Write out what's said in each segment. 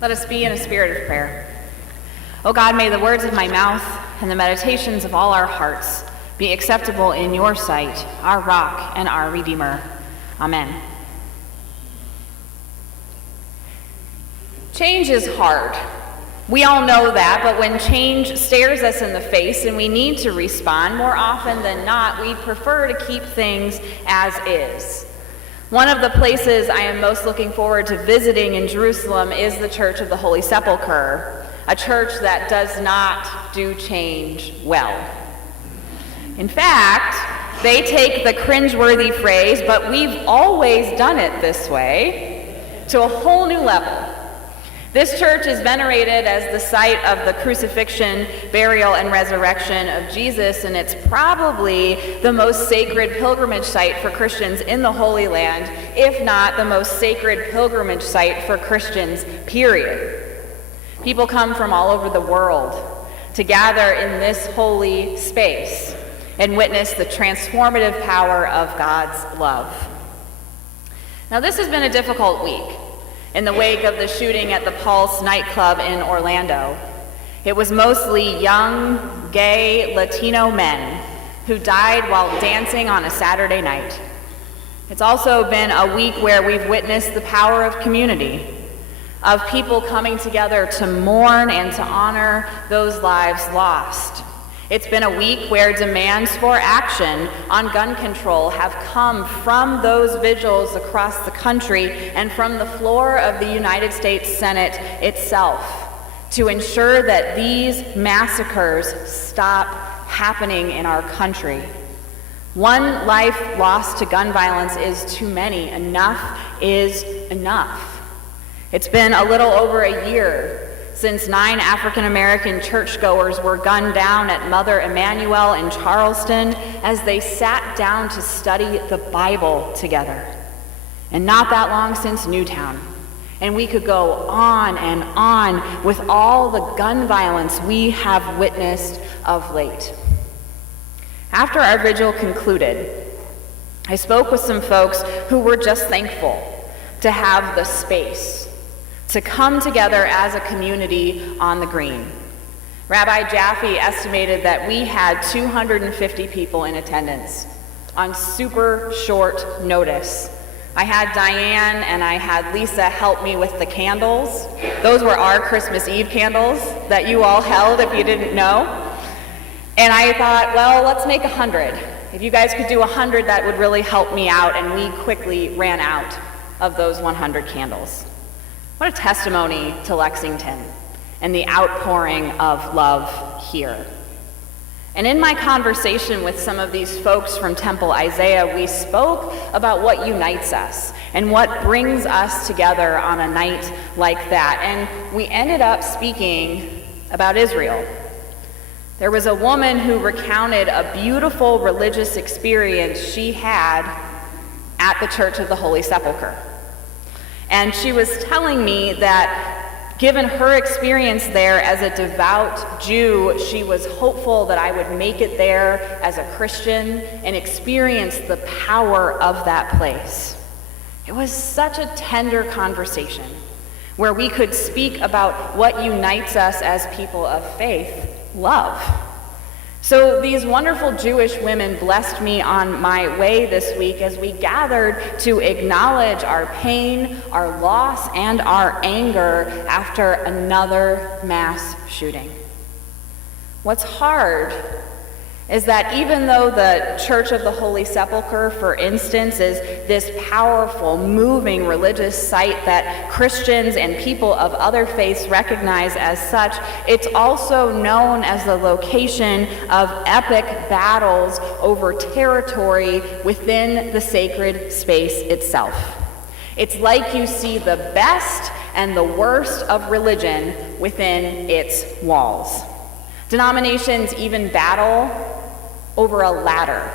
Let us be in a spirit of prayer. O God, may the words of my mouth and the meditations of all our hearts be acceptable in your sight, our rock and our Redeemer. Amen. Change is hard. We all know that, but when change stares us in the face and we need to respond, more often than not, we prefer to keep things as is. One of the places I am most looking forward to visiting in Jerusalem is the Church of the Holy Sepulchre, a church that does not do change well. In fact, they take the cringeworthy phrase, "but we've always done it this way," to a whole new level. This church is venerated as the site of the crucifixion, burial, and resurrection of Jesus, and it's probably the most sacred pilgrimage site for Christians in the Holy Land, if not the most sacred pilgrimage site for Christians, period. People come from all over the world to gather in this holy space and witness the transformative power of God's love. Now, this has been a difficult week. In the wake of the shooting at the Pulse nightclub in Orlando, it was mostly young, gay, Latino men who died while dancing on a Saturday night. It's also been a week where we've witnessed the power of community, of people coming together to mourn and to honor those lives lost. It's been a week where demands for action on gun control have come from those vigils across the country and from the floor of the United States Senate itself to ensure that these massacres stop happening in our country. One life lost to gun violence is too many. Enough is enough. It's been a little over a year since 9 African-American churchgoers were gunned down at Mother Emanuel in Charleston as they sat down to study the Bible together. And not that long since Newtown. And we could go on and on with all the gun violence we have witnessed of late. After our vigil concluded, I spoke with some folks who were just thankful to have the space to come together as a community on the green. Rabbi Jaffe estimated that we had 250 people in attendance on super short notice. I had Diane and I had Lisa help me with the candles. Those were our Christmas Eve candles that you all held if you didn't know. And I thought, well, let's make 100. If you guys could do 100, that would really help me out, and we quickly ran out of those 100 candles. What a testimony to Lexington and the outpouring of love here. And in my conversation with some of these folks from Temple Isaiah, we spoke about what unites us and what brings us together on a night like that. And we ended up speaking about Israel. There was a woman who recounted a beautiful religious experience she had at the Church of the Holy Sepulchre. And she was telling me that given her experience there as a devout Jew, she was hopeful that I would make it there as a Christian and experience the power of that place. It was such a tender conversation where we could speak about what unites us as people of faith, love. So these wonderful Jewish women blessed me on my way this week as we gathered to acknowledge our pain, our loss, and our anger after another mass shooting. What's hard is that even though the Church of the Holy Sepulchre, for instance, is this powerful, moving religious site that Christians and people of other faiths recognize as such, it's also known as the location of epic battles over territory within the sacred space itself. It's like you see the best and the worst of religion within its walls. Denominations even battle over a ladder.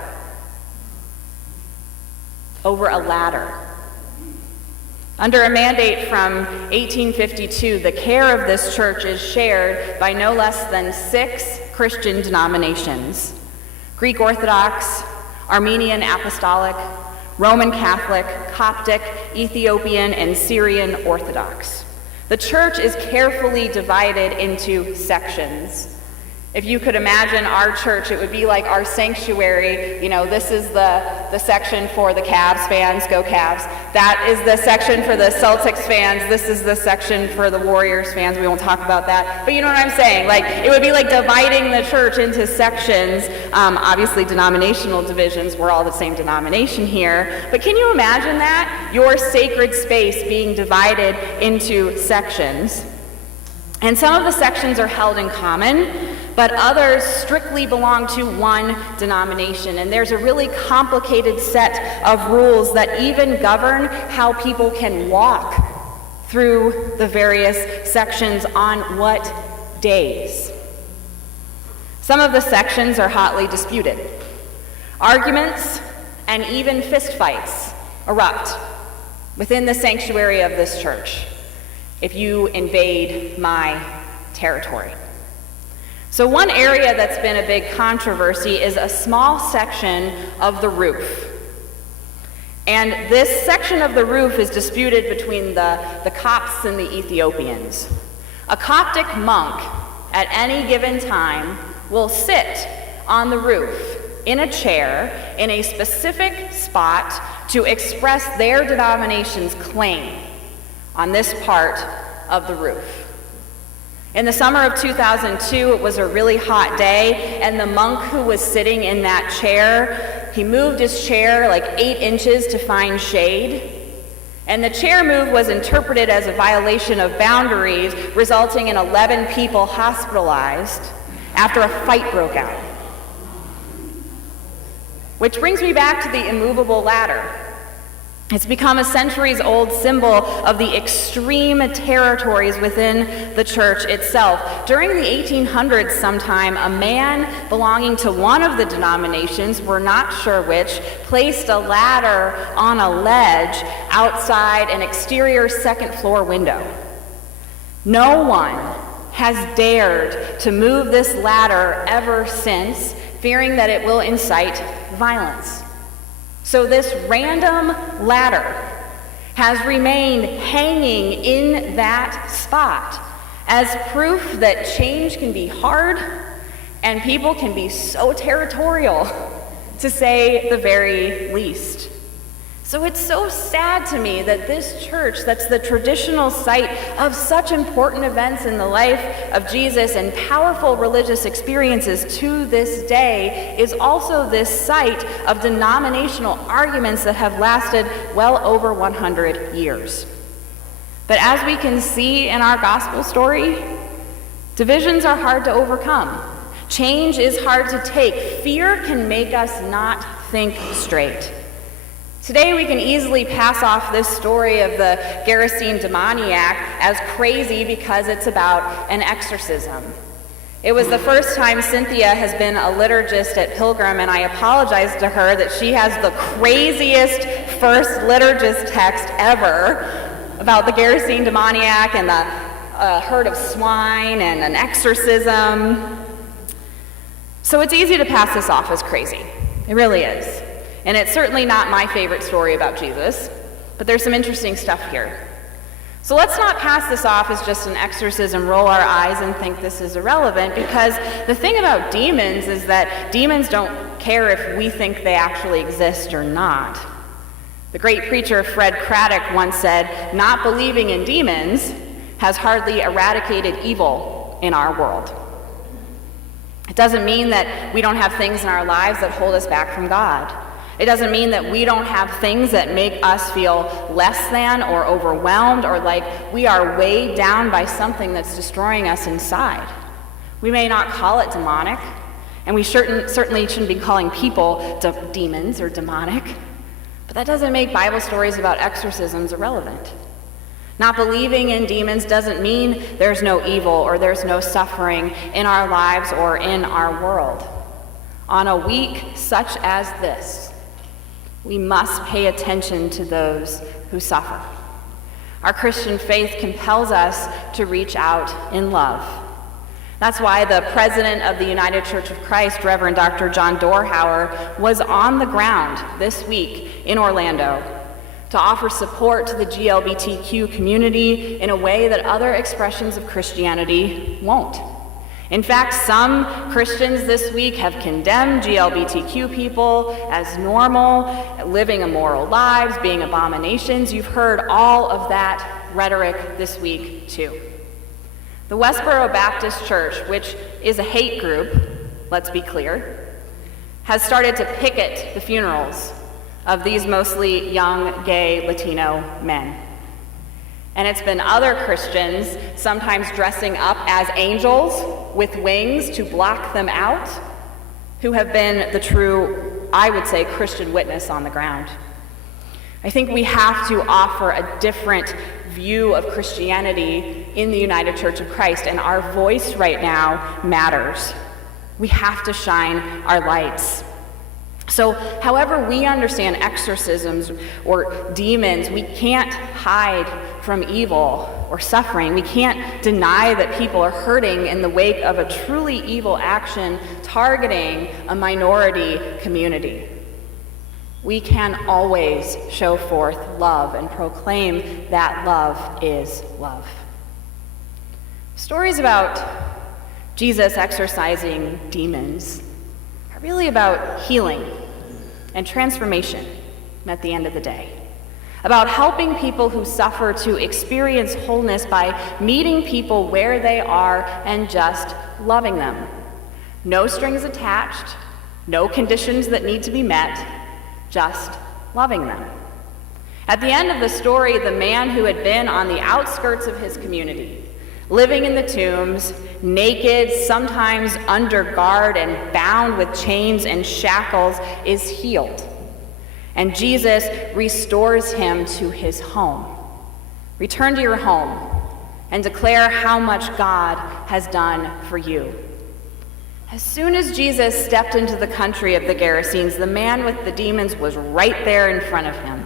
Under a mandate from 1852, the care of this church is shared by no less than 6 Christian denominations: Greek Orthodox, Armenian Apostolic, Roman Catholic, Coptic, Ethiopian, and Syrian Orthodox. The church is carefully divided into sections. If you could imagine our church, it would be like our sanctuary. You know, this is the section for the Cavs fans, go Cavs. That is the section for the Celtics fans. This is the section for the Warriors fans. We won't talk about that. But you know what I'm saying? Like, it would be like dividing the church into sections. Obviously, denominational divisions. We're all the same denomination here. But can you imagine that? Your sacred space being divided into sections. And some of the sections are held in common, but others strictly belong to one denomination. And there's a really complicated set of rules that even govern how people can walk through the various sections on what days. Some of the sections are hotly disputed. Arguments and even fistfights erupt within the sanctuary of this church if you invade my territory. So one area that's been a big controversy is a small section of the roof. And this section of the roof is disputed between the Copts and the Ethiopians. A Coptic monk at any given time will sit on the roof in a chair in a specific spot to express their denomination's claim on this part of the roof. In the summer of 2002, it was a really hot day, and the monk who was sitting in that chair, he moved his chair like 8 inches to find shade, and the chair move was interpreted as a violation of boundaries, resulting in 11 people hospitalized after a fight broke out. Which brings me back to the immovable ladder. It's become a centuries-old symbol of the extreme territories within the church itself. During the 1800s sometime, a man belonging to one of the denominations, we're not sure which, placed a ladder on a ledge outside an exterior second-floor window. No one has dared to move this ladder ever since, fearing that it will incite violence. So this random ladder has remained hanging in that spot as proof that change can be hard and people can be so territorial, to say the very least. So it's so sad to me that this church, that's the traditional site of such important events in the life of Jesus and powerful religious experiences to this day, is also this site of denominational arguments that have lasted well over 100 years. But as we can see in our gospel story, divisions are hard to overcome. Change is hard to take. Fear can make us not think straight. Today we can easily pass off this story of the Gerasene demoniac as crazy because it's about an exorcism. It was the first time Cynthia has been a liturgist at Pilgrim, and I apologize to her that she has the craziest first liturgist text ever about the Gerasene demoniac and the herd of swine and an exorcism. So it's easy to pass this off as crazy. It really is. And it's certainly not my favorite story about Jesus, but there's some interesting stuff here. So let's not pass this off as just an exorcism, roll our eyes and think this is irrelevant, because the thing about demons is that demons don't care if we think they actually exist or not. The great preacher Fred Craddock once said, "Not believing in demons has hardly eradicated evil in our world." It doesn't mean that we don't have things in our lives that hold us back from God. It doesn't mean that we don't have things that make us feel less than or overwhelmed or like we are weighed down by something that's destroying us inside. We may not call it demonic, and we certainly shouldn't be calling people demons or demonic, but that doesn't make Bible stories about exorcisms irrelevant. Not believing in demons doesn't mean there's no evil or there's no suffering in our lives or in our world. On a week such as this, we must pay attention to those who suffer. Our Christian faith compels us to reach out in love. That's why the president of the United Church of Christ, Reverend Dr. John Dorhauer, was on the ground this week in Orlando to offer support to the GLBTQ community in a way that other expressions of Christianity won't. In fact, some Christians this week have condemned GLBTQ people as normal, living immoral lives, being abominations. You've heard all of that rhetoric this week, too. The Westboro Baptist Church, which is a hate group, let's be clear, has started to picket the funerals of these mostly young, gay, Latino men. And it's been other Christians, sometimes dressing up as angels with wings to block them out, who have been the true, I would say, Christian witness on the ground. I think we have to offer a different view of Christianity in the United Church of Christ, and our voice right now matters. We have to shine our lights. So, however we understand exorcisms or demons, we can't hide from evil or suffering. We can't deny that people are hurting in the wake of a truly evil action targeting a minority community. We can always show forth love and proclaim that love is love. Stories about Jesus exorcising demons are really about healing and transformation at the end of the day. About helping people who suffer to experience wholeness by meeting people where they are and just loving them. No strings attached, no conditions that need to be met, just loving them. At the end of the story, the man who had been on the outskirts of his community, living in the tombs, naked, sometimes under guard and bound with chains and shackles, is healed. And Jesus restores him to his home. Return to your home and declare how much God has done for you. As soon as Jesus stepped into the country of the Gerasenes, the man with the demons was right there in front of him.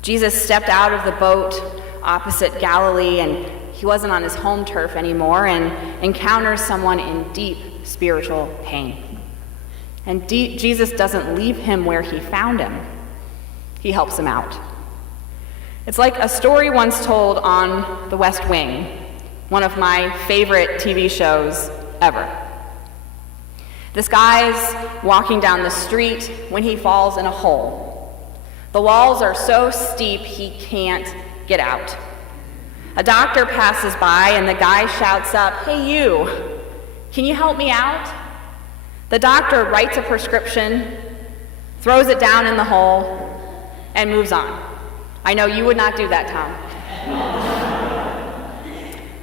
Jesus stepped out of the boat opposite Galilee, and he wasn't on his home turf anymore, and encounters someone in deep spiritual pain. And Jesus doesn't leave him where he found him. He helps him out. It's like a story once told on The West Wing, one of my favorite TV shows ever. This guy's walking down the street when he falls in a hole. The walls are so steep he can't get out. A doctor passes by and the guy shouts up, "Hey you, can you help me out?" The doctor writes a prescription, throws it down in the hole, and moves on. I know you would not do that, Tom.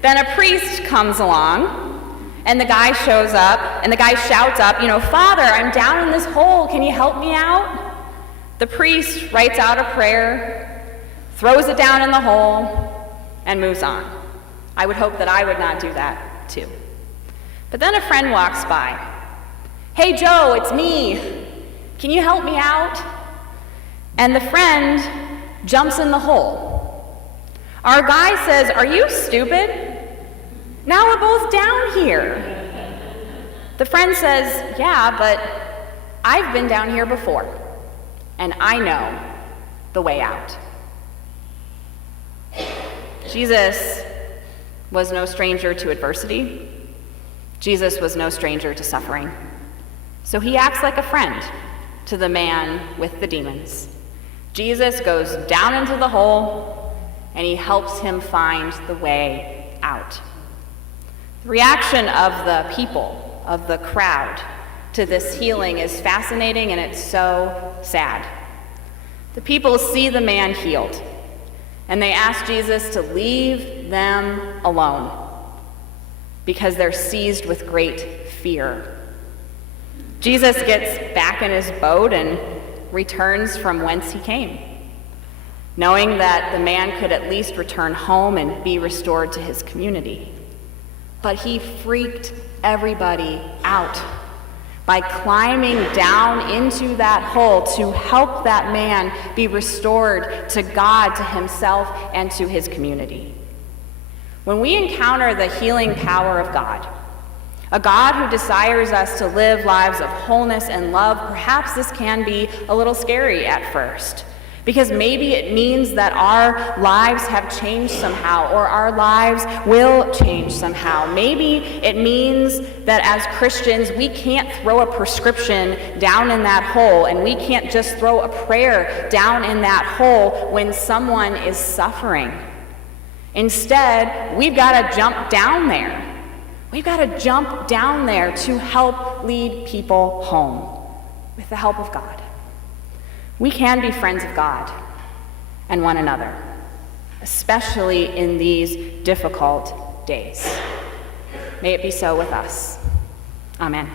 Then a priest comes along, and the guy shows up, and the guy shouts up, "Father, I'm down in this hole, can you help me out?" The priest writes out a prayer, throws it down in the hole, and moves on. I would hope that I would not do that, too. But then a friend walks by. "Hey, Joe, it's me. Can you help me out?" And the friend jumps in the hole. Our guy says, "Are you stupid? Now we're both down here." The friend says, "Yeah, but I've been down here before, and I know the way out." Jesus was no stranger to adversity. Jesus was no stranger to suffering. So he acts like a friend to the man with the demons. Jesus goes down into the hole, and he helps him find the way out. The reaction of the people, of the crowd, to this healing is fascinating, and it's so sad. The people see the man healed, and they ask Jesus to leave them alone because they're seized with great fear. Jesus gets back in his boat and returns from whence he came, knowing that the man could at least return home and be restored to his community. But he freaked everybody out by climbing down into that hole to help that man be restored to God, to himself, and to his community. When we encounter the healing power of God, a God who desires us to live lives of wholeness and love, perhaps this can be a little scary at first, Because maybe it means that our lives have changed somehow, or our lives will change somehow. Maybe it means that as Christians, we can't throw a prescription down in that hole, and we can't just throw a prayer down in that hole when someone is suffering. Instead, we've got to jump down there. We've got to jump down there to help lead people home with the help of God. We can be friends of God and one another, especially in these difficult days. May it be so with us. Amen.